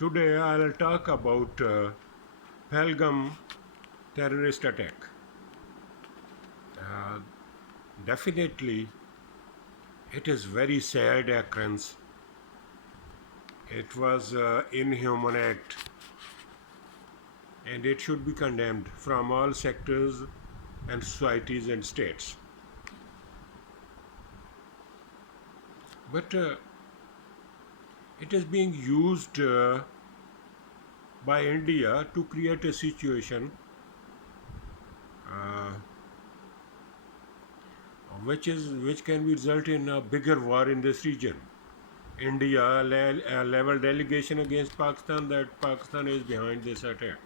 Today I'll talk about Pahalgam terrorist attack. Uh, Definitely, it is very sad occurrence. It was inhuman act, and it should be condemned from all sectors and societies and states. But it is being used by India to create a situation uh, which can result in a bigger war in this region. India leveled allegation against Pakistan that Pakistan is behind this attack.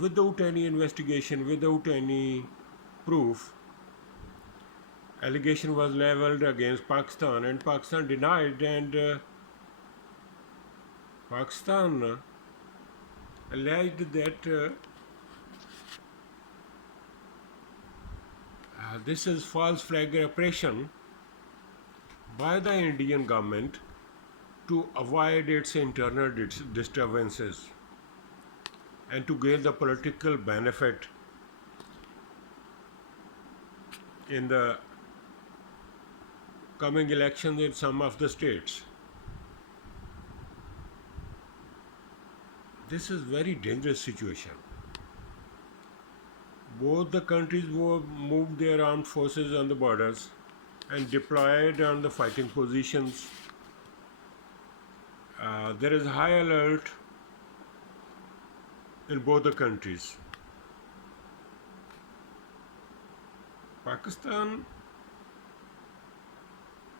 Without any investigation, without any proof, allegation was leveled against Pakistan, and Pakistan denied. And Pakistan alleged that this is false flag operation by the Indian government to avoid its internal disturbances and to gain the political benefit in the coming elections in some of the states. This is very dangerous situation. Both the countries moved their armed forces on the borders and deployed on the fighting positions. There is high alert in both the countries. Pakistan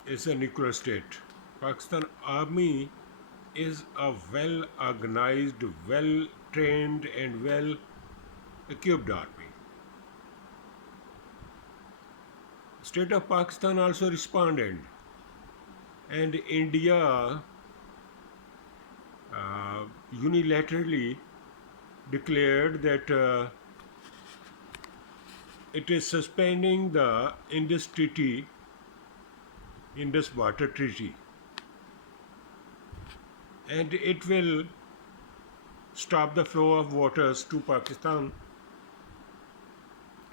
is a nuclear state. Pakistan army is a well organized, well trained, and well equipped army. State of Pakistan also responded, and India unilaterally declared that it is suspending the Indus Water Treaty, and it will stop the flow of waters to Pakistan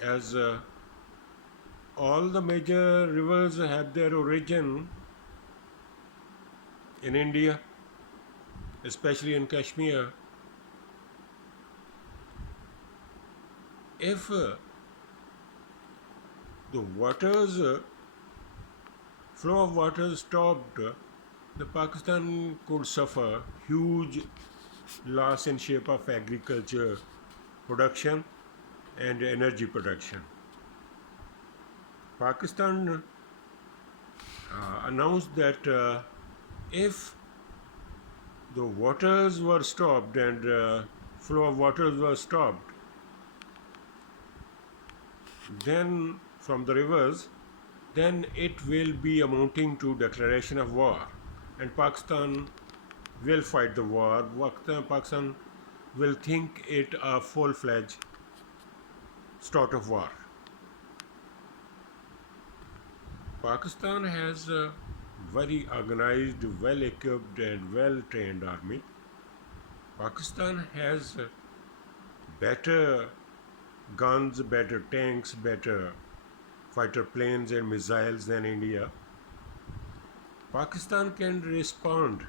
as all the major rivers have their origin in India, especially in Kashmir. If the waters flow of water stopped, the Pakistan could suffer huge loss in shape of agriculture production and energy production. Pakistan announced that if the waters were stopped and flow of waters was stopped, then from the rivers, then it will be amounting to declaration of war, and Pakistan will fight the war. Pakistan will think it a full-fledged start of war. Pakistan has a very organized, well-equipped, and well-trained army. Pakistan has better guns, better tanks, better fighter planes and missiles than India. Pakistan can respond,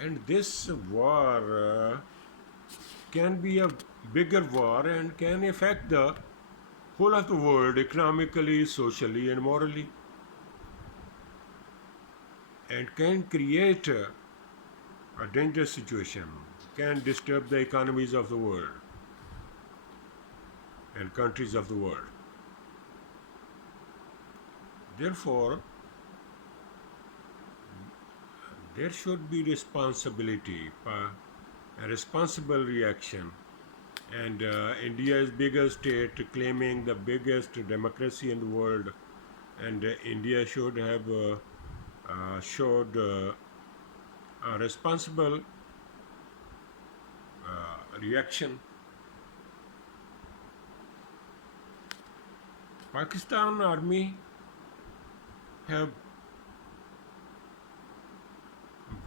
and this war can be a bigger war and can affect the whole of the world economically, socially, and morally, and can create a dangerous situation, can disturb the economies of the world and countries of the world. Therefore, there should be responsibility, a responsible reaction. And India is biggest state, claiming the biggest democracy in the world, and India should have showed a responsible reaction. Pakistan army have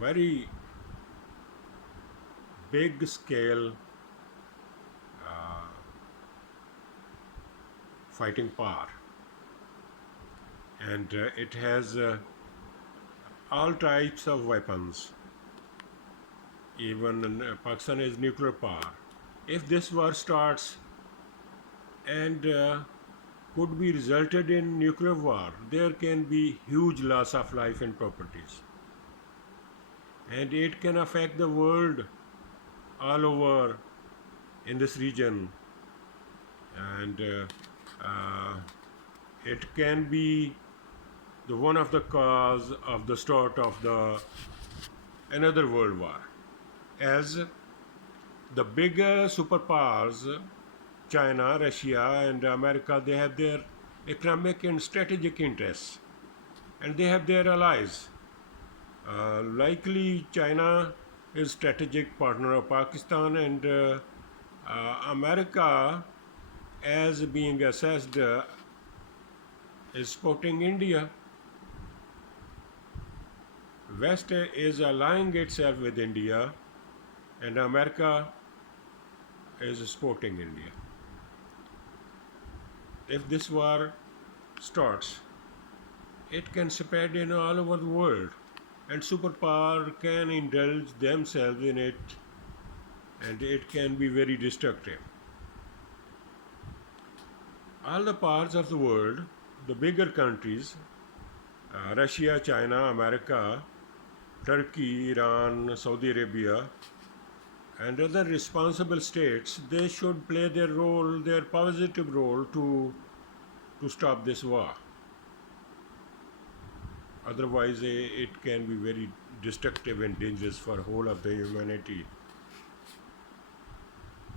very big scale fighting power, and it has all types of weapons. Even Pakistan is nuclear power. If this war starts and could be resulted in nuclear war, there can be huge loss of life and properties, and it can affect the world all over in this region, and uh, it can be the one of the cause of the start of the another world war, as the bigger superpowers, China, Russia, and America, they have their economic and strategic interests, and they have their allies. Likely, China is strategic partner of Pakistan, and America, as being assessed, is supporting India. West is aligning itself with India, and America is supporting India. If this war starts, it can spread in all over the world, and superpower can indulge themselves in it, and it can be very destructive. All the parts of the world, the bigger countries, Russia, China, America, Turkey, Iran, Saudi Arabia, and other responsible states, they should play their role, their positive role to stop this war. Otherwise, it can be very destructive and dangerous for the whole of the humanity.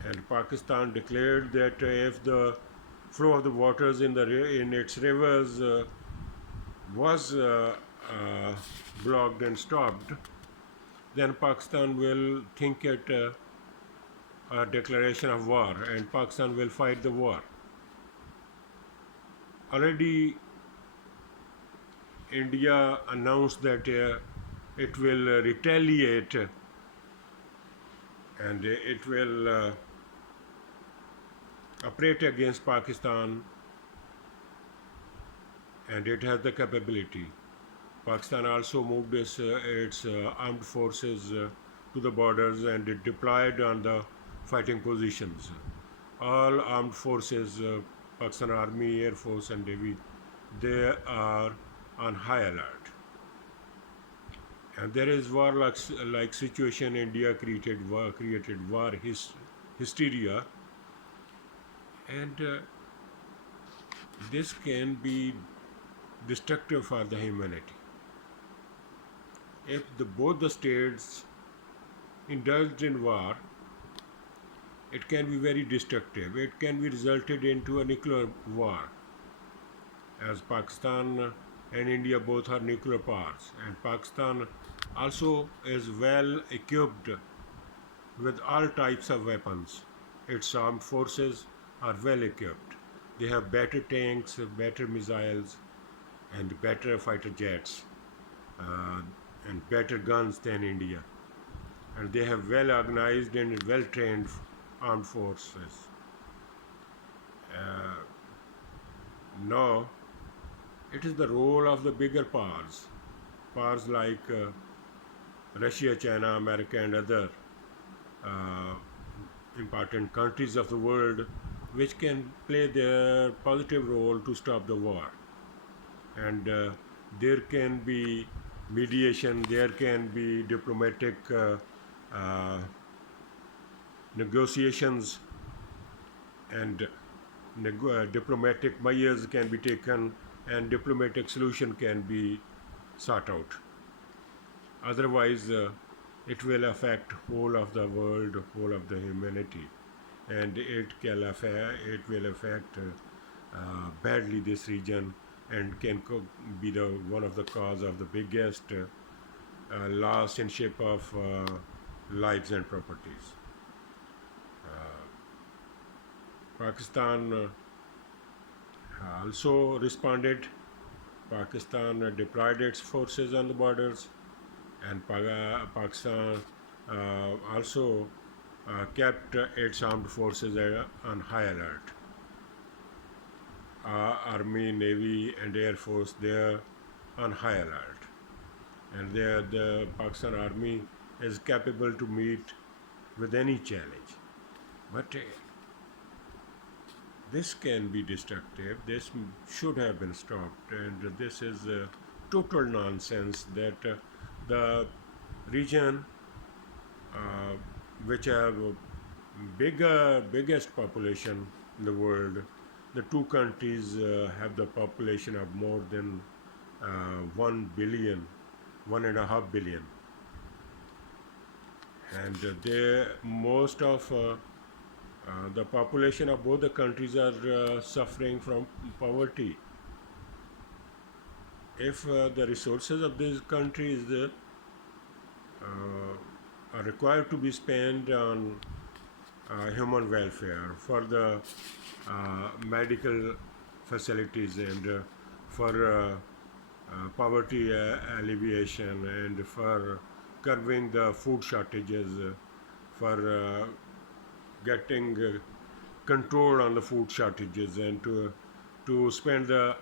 And Pakistan declared that if the flow of the waters in its rivers was blocked and stopped, then Pakistan will think it a declaration of war, and Pakistan will fight the war. Already, India announced that it will retaliate, and it will operate against Pakistan, and it has the capability. Pakistan also moved its armed forces to the borders, and it deployed on the fighting positions. All armed forces, Pakistan Army, Air Force, and Navy, they are on high alert. And there is war-like situation. India created war hysteria, and this can be destructive for the humanity. If both the states indulged in war, it can be very destructive. It can be resulted into a nuclear war, as Pakistan and India both are nuclear powers, and Pakistan also is well equipped with all types of weapons. Its armed forces are well equipped. They have better tanks, better missiles, and better fighter jets, and better guns than India. And they have well organized and well trained armed forces. Now, it is the role of the bigger powers like Russia, China, America, and other uh, important countries of the world, which can play their positive role to stop the war. And there can be mediation, there can be diplomatic negotiations, and diplomatic measures can be taken, and diplomatic solution can be sought out. Otherwise, it will affect whole of the world, whole of the humanity, and it will affect badly this region, and can be the one of the cause of the biggest loss in shape of lives and properties. Pakistan also responded. Pakistan deployed its forces on the borders, and Pakistan also kept its armed forces on high alert. Army, Navy, and Air Force, they are on high alert, and the Pakistan Army is capable to meet with any challenge. But this can be destructive. This should have been stopped, and this is total nonsense that the region uh, which have biggest population in the world, the two countries have the population of more than 1 billion, 1.5 billion, and they most of the population of both the countries are suffering from poverty. If the resources of these countries are required to be spent on human welfare, for the medical facilities, and for poverty alleviation, and for curbing the food shortages, for getting control on the food shortages, and to spend the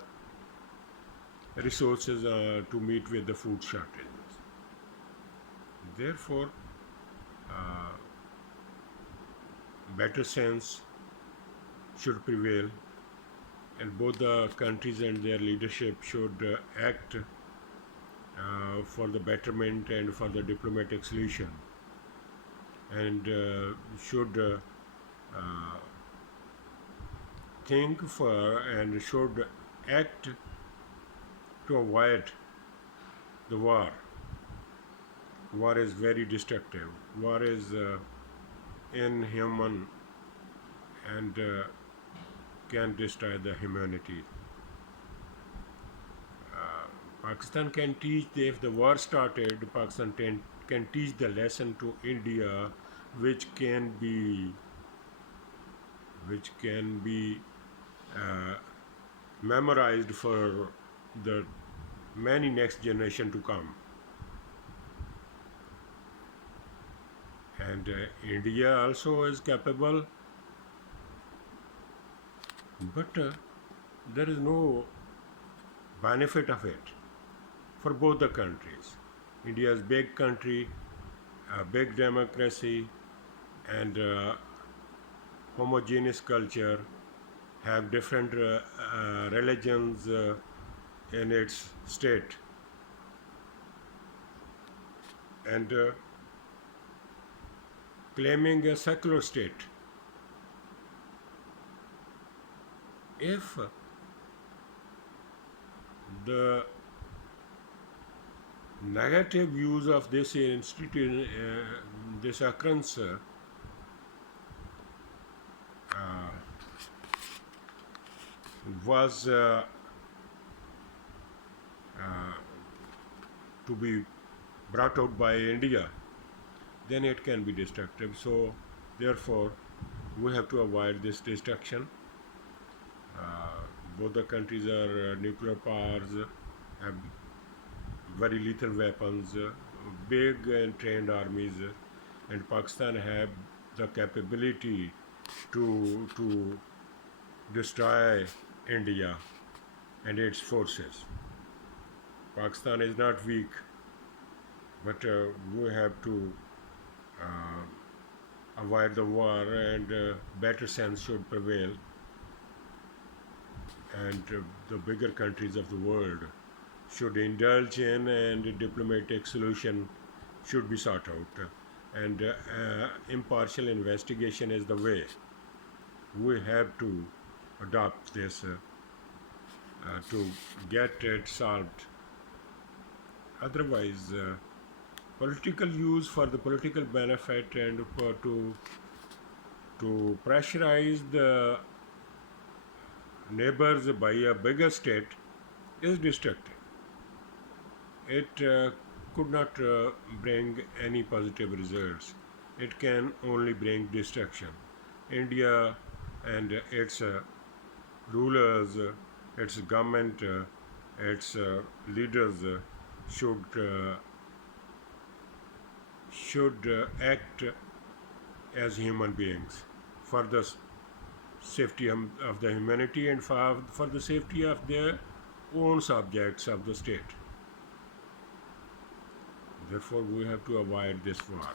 resources to meet with the food shortages. Therefore, better sense should prevail, and both the countries and their leadership should act for the betterment and for the diplomatic solution, and should think for and should act to avoid the war. War is very destructive. War is inhuman, and can destroy the humanity. Pakistan can teach, if the war started, Pakistan can teach the lesson to India, which can be memorized for the many next generation to come. And India also is capable, but there is no benefit of it for both the countries. India is big country, a big democracy, and homogeneous culture, have different religions in its state, and claiming a secular state. If the negative views of this institute, this occurrence, was to be brought out by India, then it can be destructive. So, therefore, we have to avoid this destruction. Both the countries are nuclear powers, have very lethal weapons, big and trained armies, and Pakistan have the capability to destroy India and its forces. Pakistan is not weak, but we have to avoid the war, and better sense should prevail, and the bigger countries of the world should indulge in, and diplomatic solution should be sought out, and impartial investigation is the way. We have to adopt this to get it solved. Otherwise, political use for the political benefit, and for to pressurize the neighbors by a bigger state is destructive. It could not bring any positive results. It can only bring destruction. India and its rulers, its government, its leaders should should act as human beings for the safety of the humanity and for the safety of their own subjects of the state. Therefore, we have to avoid this war.